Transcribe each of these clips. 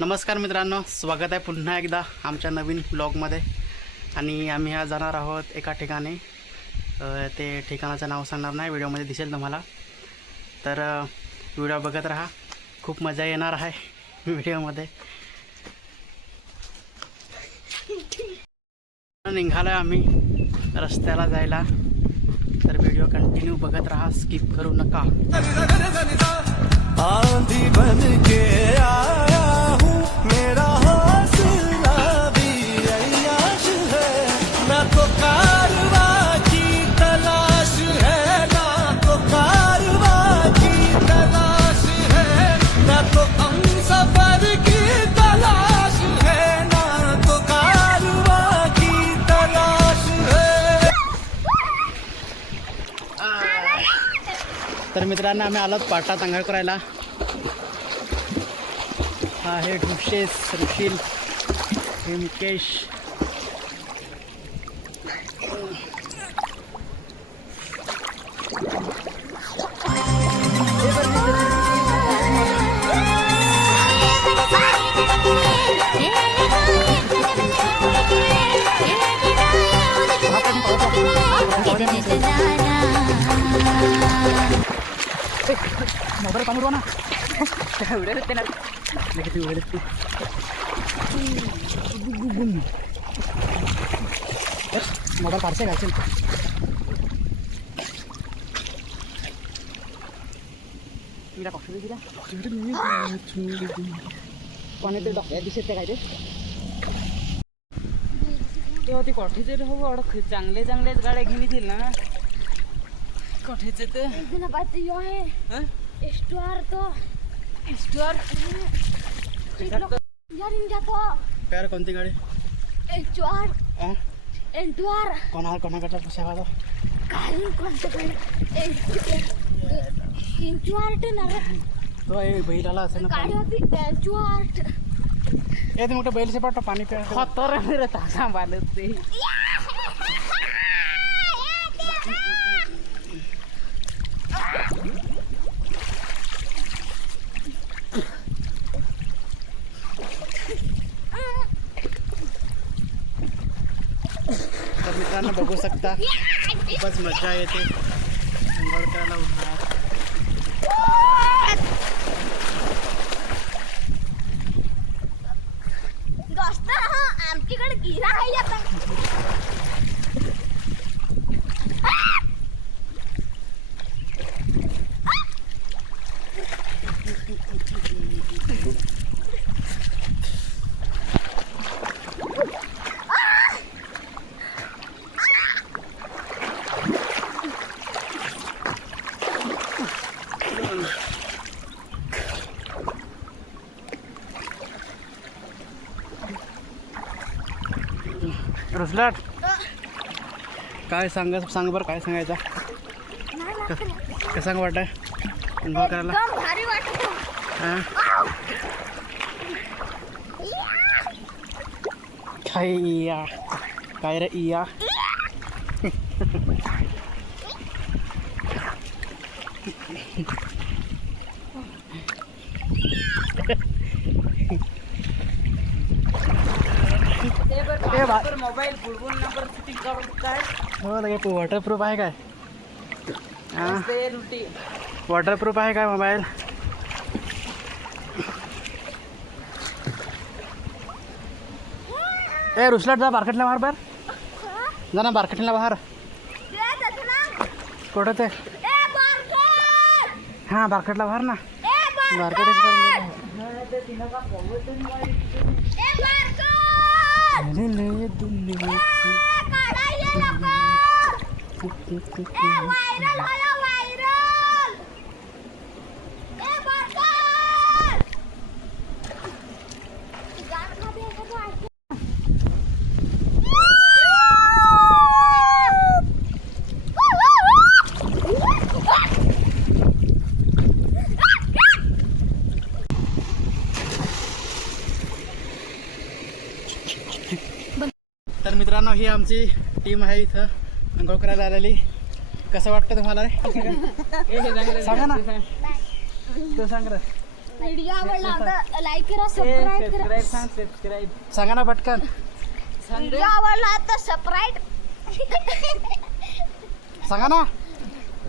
नमस्कार मित्रांनो, स्वागत आहे पुन्हा एकदा आमच्या नवीन ब्लॉगमध्ये. आणि आम्ही आज जाणार आहोत एका ठिकाणी. ते ठिकाणाचं नाव सांगणार नाही, व्हिडिओमध्ये दिसेल तुम्हाला. तर व्हिडिओ बघत राहा, खूप मजा येणार आहे व्हिडिओमध्ये. निघालो आम्ही रस्त्याला जायला, तर व्हिडिओ कंटिन्यू बघत राहा, स्किप करू नका. आंधी बन के आया हूँ, मेरा हौसला भी अय्याश है, ना तो कारवा की तलाश है, ना तो कारवा की तलाश है, ना तो हम सफर की तलाश है, ना तो कारवा की तलाश है. तर मित्रांनो, आम्ही आलोत पाटात अंघोळ करायला. हा आहे ऋषेश, ऋषील, हिमकेश. मोबाईल पाणी ना एवढे होते ना, मोबाईल फारसे घालशील. पाणी ते डॉक्टर दिसत काय ते तेव्हा ती कॉठीचे हो चांगले चांगलेच गाड्या घेऊन येतील ना. कॉठीचे ते एस्टुअर तो एस्टुअर यार इंडिया तो प्यार कोणती गाडी? एस्टुअर एंटुअर कोणाकडचा पुसावा तो काय कोणतं काय एंटुअर ना तो ए बैलाला असेल ना गाडी होती एंटुअर. ए ते मोठं बैल से पाठव पाणी प्या. खतर मेरे ताजा बालत ते तर मित्रांनो बघू शकता, खूपच मजा येते अंघोळ करायला उन्हाळ्यात. दोस्त आमच्याकडे गिरा आहे आता. रुसलाट काय सांग बरं, काय सांगायचं? कसं वाटतं अंघोळ करायला? एकदम भारी वाटतं. काय इया, काय रे इया? मोबाईल बुडबुल नंबर शूटिंग काय हो लगे वॉटरप्रूफ आहे काय? रुटी वॉटरप्रूफ आहे काय मोबाईल? ए रुसलाट जा मार्केटला बाहेर जा ना, मार्केटला बाहेर. कुठं ते? हां मार्केटला बाहेर ना, मार्केटच तर मित्रांनो, ही आमची टीम आहे इथं अंघोळ करायला आलेली. कसं वाटतं तुम्हाला? सांगा ना, तू सांग रे. व्हिडिओ आवडला तर लाईक करा, सबस्क्राईब करा. सबस्क्राईब सांगा ना पटकन. व्हिडिओ आवडला तर सबस्क्राईब. सांगा ना.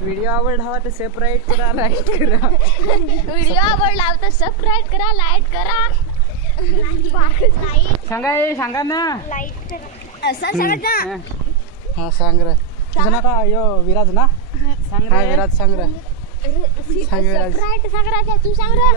व्हिडिओ आवडला तर सबस्क्राईब करा, लाईक करा. व्हिडिओ आवडला तर सबस्क्राईब करा, लाईक करा. सांगा ना. लाईक करा असं सांगायचं. हा. हा सांग रे. तुझं ना का यो विराज ना. सांग हा रे. विराज सांग रे. सांग विराज. सबस्क्राईब सांग राजा, तू सांग रे.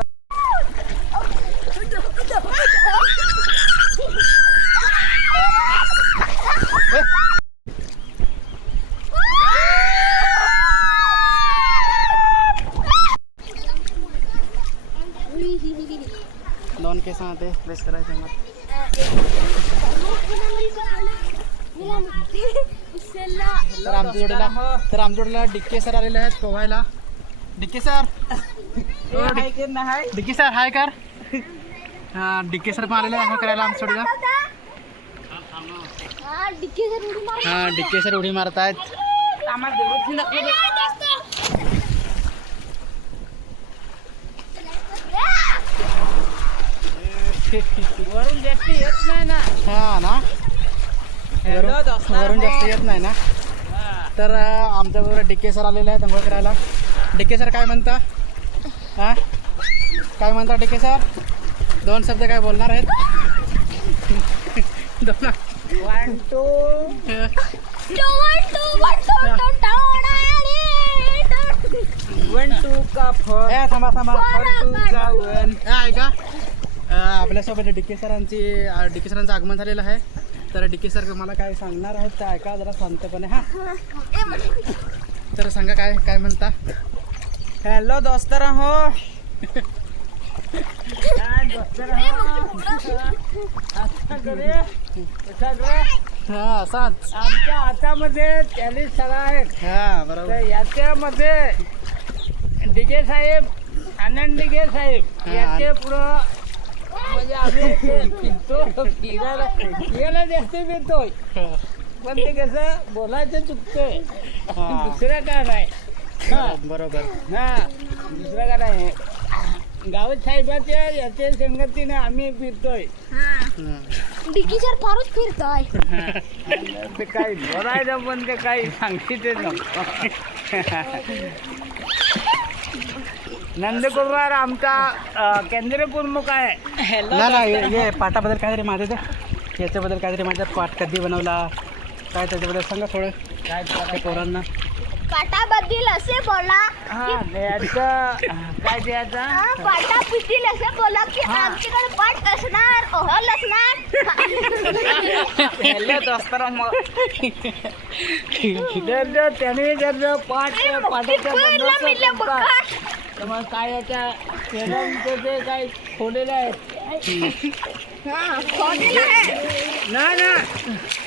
दोन केस आते प्रेस करायचं मग. तर आमच्या जोडीला डिक्के सर आलेले आहेत पोहायला. डिक्के सर. हाय की नाही? डिक्के सर हाय कर. हा डिक्के सर पण आलेले आहे करायला आमच्या जोडीला. हा डिक्के सर उडी मारतायत. आम्हाला जरूर दाखवू दे. वरून जास्त येत नाही ना. हा ना. वरून जास्त येत नाही ना. तर आमच्याबरोबर डिक्के सर आलेले आहेत अंघोळ करायला. डिक्के सर काय म्हणता? हा काय म्हणता डिक्के सर? दोन शब्द काय बोलणार आहेत? दोन 1 2 1 2 का फळ. ए थांबा थांबा. 2 का वन. ऐका आपल्यासोबत डिके सरांचं आगमन झालेलं आहे. तर डिके सर मला काय सांगणार आहेत ते ऐका जरा शांतपणे. हा तर सांगा काय काय म्हणता. हॅलो दोस्तर हो. हा सांग. आमच्या हातामध्ये 40 सळा आहेत. हा बरोबर. तर याच्यामध्ये डिगे साहेब, आनंद डिगे साहेब हा. याचे पुढं म्हणजे आम्ही ते फिरतो, फिरायला जास्त फिरतोय. पण ते कसं बोलायचं चुकतंय. हा. दुसरं काय नाही. हा बरोबर. हा दुसरं काय नाही. गावत साहेबाच्या याच्या संगतीने आम्ही फिरतोय. डिकी सर फारच फिरतोय. ते काही बोलायचं पण ते काही सांगितलं नको. नंदकुमार आमचा केंद्रीय प्रमुख आहे. नाही नाही हे पाटाबद्दल काहीतरी माझं ते याच्याबद्दल काहीतरी माझा पाठ कधी बनवला काय त्याच्याबद्दल सांगा थोडं काय त्या पोरांना. पाटाबद्दल असे बोला हा याचं काय द्यायचं. पाटा पिटील असे बोला की आमच्याकडे पाठ असणार, ओहल असणार. त्याने जर पाठाच्या मिळलं बघा. तर मग काय याच्या ते काय खोलेलं आहेत. नाही ना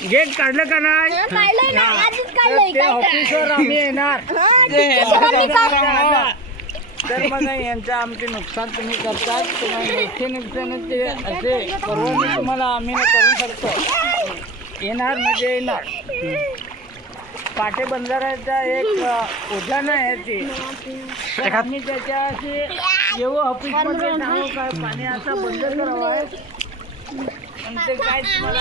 गेट काढलं का नाही. काढलंय ना, आधीच काढलंय. ते ऑफिसवर आम्ही येणार. तर मग यांचं आमचे नुकसान तुम्ही करतात. तुम्हाला नुकसान ते असे परवानगी तुम्हाला आम्ही करू शकतो. येणार म्हणजे येणार. पाटे बंधाऱ्याचा एक उद्यान आहे ती. तर आम्ही त्याच्याशी येऊ ऑफिसमध्ये सांगू काय पाणी आता बंद करावं आहे. आणि ते काय तुम्हाला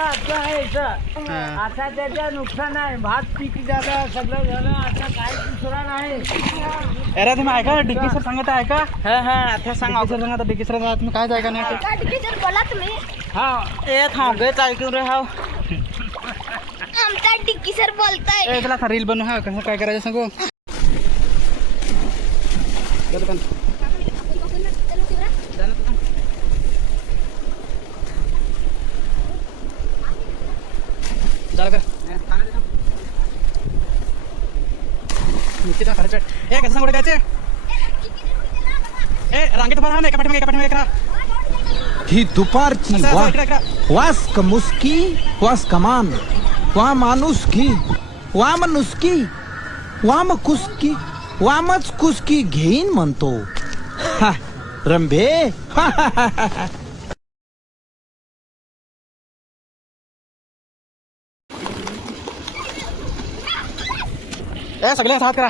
आता आहे इथं. आता त्याचं नुकसान आहे. भात पीक झालं, सगळं झालं. आता काय दुसरा नाही. अरे तुम्ही ऐका डिके सर सांगत आहे ऐका. हा हा आता सांगा. सर सांगा डिके सर तुम्ही काय ऐका नाही. डिकी सर बोला तुम्ही. हा एक हांगेच ऐकून रे. हा आमचा डिकी सर बोलताय. ए चला रील बनवू. हा कसं काय करायचं सांगू. ए कसं सांगू द्यायचे. ए रांगेत उभा राहा ना एका पाठीमागे एक राहा. ही दुपारची वास कमुसकी वास कमान वाम माणुसकी वाम नुसकी वाम कुसकी वामच कुसकी घेईन म्हणतो. हा, रंभे. ए सगळे हात करा.